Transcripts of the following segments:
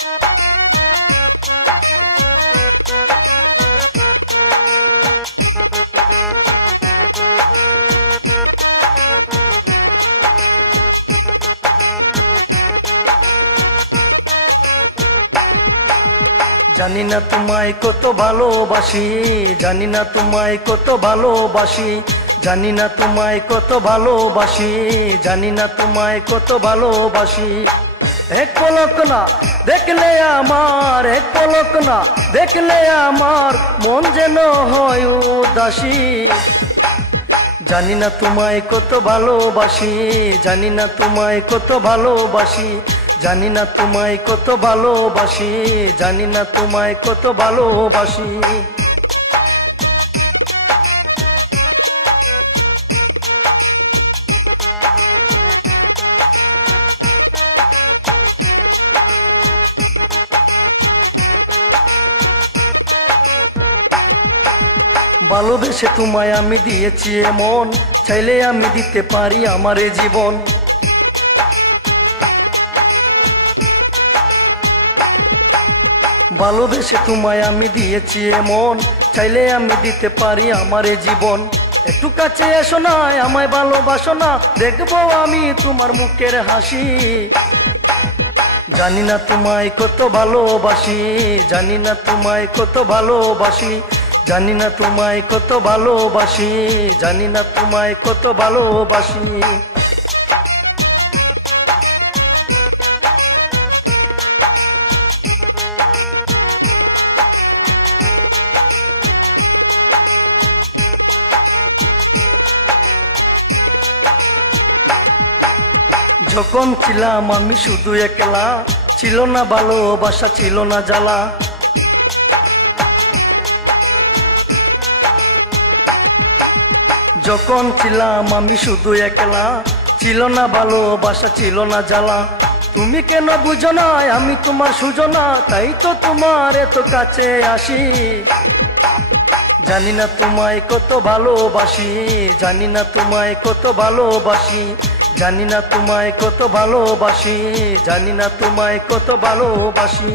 জানি না তোমায় কত ভালোবাসি, জানি না তোমায় কত ভালোবাসি, জানি না তোমায় কত ভালোবাসি, জানি না তোমায় কত ভালোবাসি। এক পলক না দেখলে আমার এক না, দেখলে আমার মন যেন হয় উদাসী। জানি না তোমায় কত ভালোবাসি, জানি না তোমায় কত ভালোবাসি, জানি না তোমায় কত ভালোবাসি, জানি না তোমায় কত ভালোবাসি। ভালোবেসে তোমায় আমি দিয়েছি এমন, চাইলে আমি দিতে পারি আমার জীবন। ভালোবেসে তোমায় আমি দিয়েছি এমন, চাইলে আমি দিতে পারি আমার জীবন। একটু কাছে এসো না, আমায় ভালোবাসো না, দেখব আমি তোমার মুখের হাসি। জানি না তোমায় কত ভালোবাসি, জানি না তোমায় কত ভালোবাসি জানি না তোমায় কত ভালোবাসি, জানি না তোমায় কত ভালোবাসি। যখন ছিলাম আমি শুধু একলা, ছিল না ভালোবাসা, ছিল না জ্বালা। যখন ছিলাম আমি শুধু একলা, ছিল না ভালোবাসা, ছিল না জ্বালা। তুমি কেন বুঝো না, আমি তোমার সুজো না তাই তো তোমার এত কাছে আসি। জানি না তোমায় কত ভালোবাসি, জানি না তোমায় কত ভালোবাসি, জানি না তোমায় কত ভালোবাসি, জানি না তোমায় কত ভালোবাসি।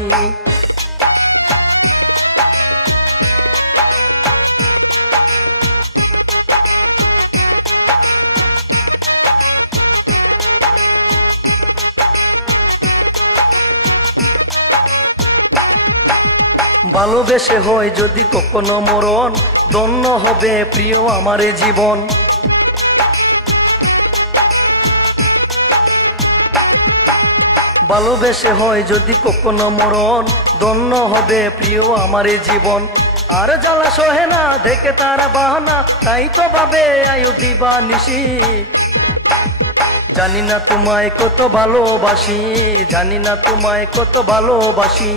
ভালোবেসে হয় যদি কখনো মরণ দন্য হবে প্রিয় আমার জীবন। ভালোবেসে হয় যদি কখনো মরণ দন্য হবে প্রিয় আমার জীবন। আর জ্বালা সহে না, দেখে তারা বাহানা, তাই তো ভাবে আয়ু দিবা নিশি জানি না তোমায় কত ভালোবাসি, জানি না তোমায় কত ভালোবাসি।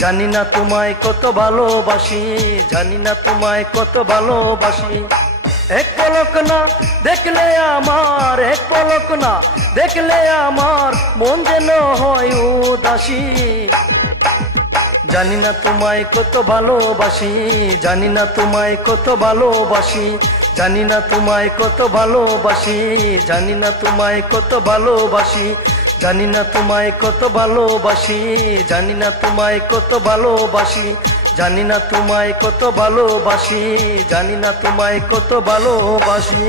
জানি না তোমায় কত ভালোবাসি, জানি না তোমায় কত ভালোবাসি। এক পলক না, দেখলে আমার, এক পলক না, দেখলে আমার মন যেন হয় উদাসী। জানি না তোমায় কত ভালোবাসি, জানি না তোমায় কত ভালোবাসি, জানি না তোমায় কত ভালোবাসি, জানি না তোমায় কত ভালোবাসি জানি না তোমায় কত ভালোবাসি জানি না তোমায় কত ভালোবাসি জানি না তোমায় কত ভালোবাসি জানি না তোমায় কত ভালোবাসি।